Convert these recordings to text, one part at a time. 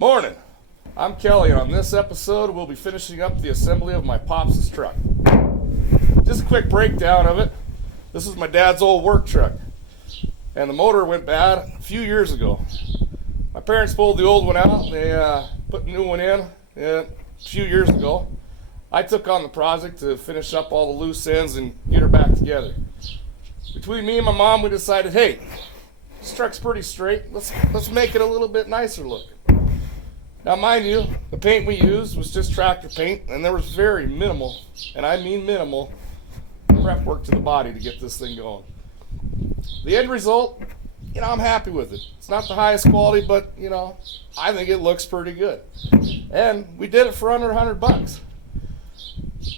Morning. I'm Kelly, and on this episode, we'll be finishing up the assembly of my Pops' truck. Just a quick breakdown of it. This is my dad's old work truck, and the motor went bad a few years ago. My parents pulled the old one out, and they put the new one in a few years ago. I took on the project to finish up all the loose ends and get her back together. Between me and my mom, we decided, hey, this truck's pretty straight. Let's make it a little bit nicer looking. Now, mind you, the paint we used was just tractor paint, and there was very minimal, and I mean minimal, prep work to the body to get this thing going. The end result, I'm happy with it. It's not the highest quality, but, I think it looks pretty good. And we did it for under $100.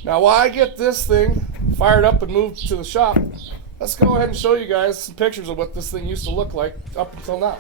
Now, while I get this thing fired up and moved to the shop, let's go ahead and show you guys some pictures of what this thing used to look like up until now.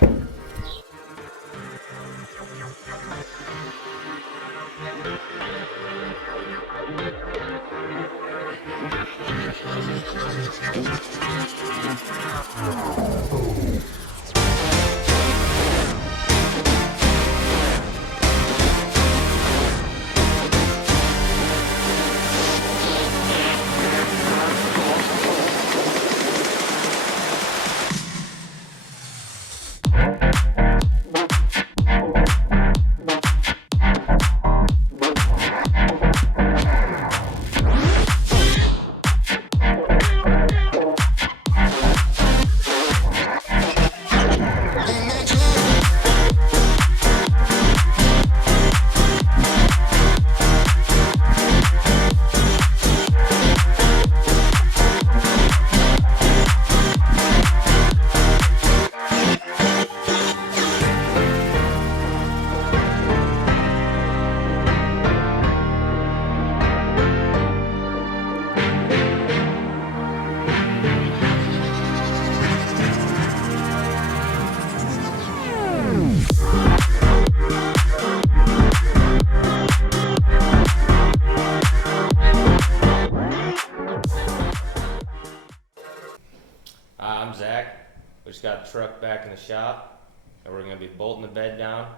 I'm Zach. We just got the truck back in the shop, and we're going to be bolting the bed down.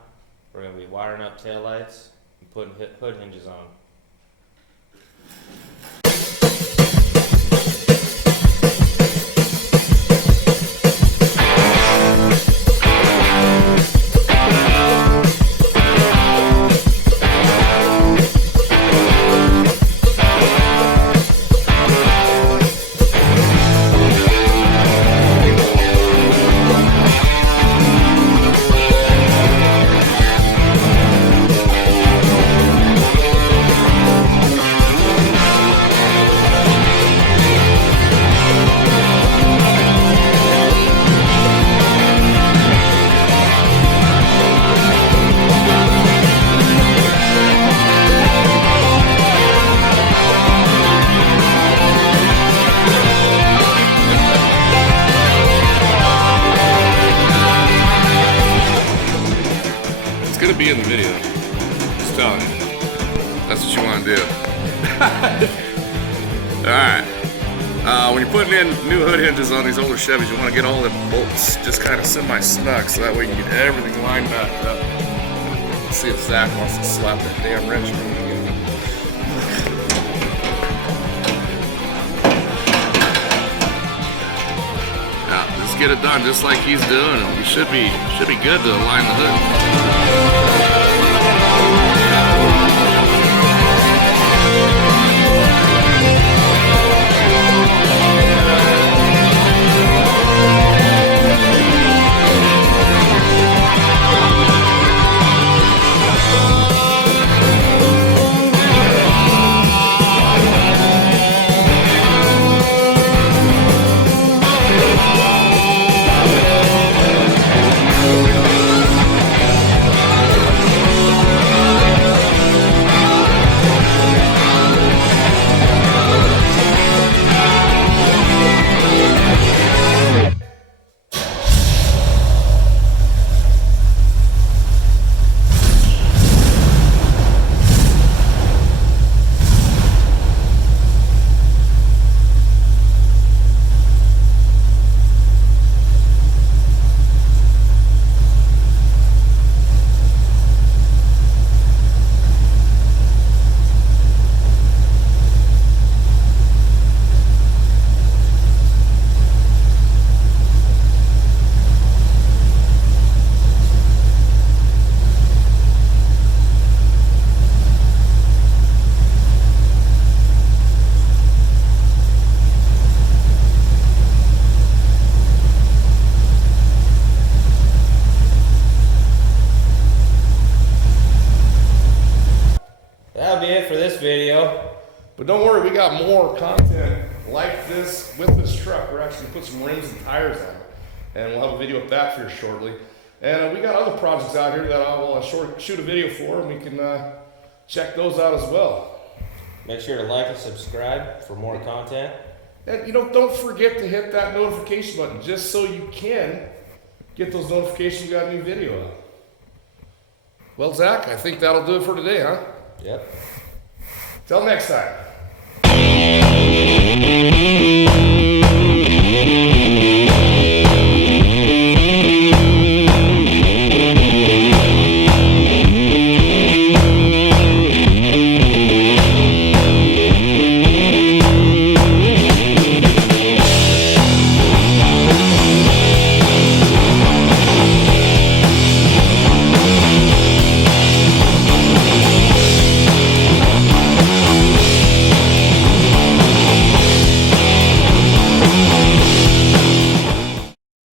We're going to be wiring up taillights and putting hood hinges on. It's gonna be in the video. Just telling you. That's what you want to do. Alright. When you're putting in new hood hinges on these older Chevys, you want to get all the bolts just kind of semi-snug so that way you can get everything lined back up. Let's see if Zach wants to slap that damn wrench in again. Just get it done just like he's doing, and you should be good to align the hood. video. But don't worry, we got more content like this with this truck. We're actually gonna put some rims and tires on it, and we'll have a video of that for you shortly. And we got other projects out here that I will shoot a video for, and we can check those out as well. Make sure to like and subscribe for more content. And don't forget to hit that notification button just so you can get those notifications we got a new video out. Well, Zach, I think that'll do it for today, huh? Yep. Till next time.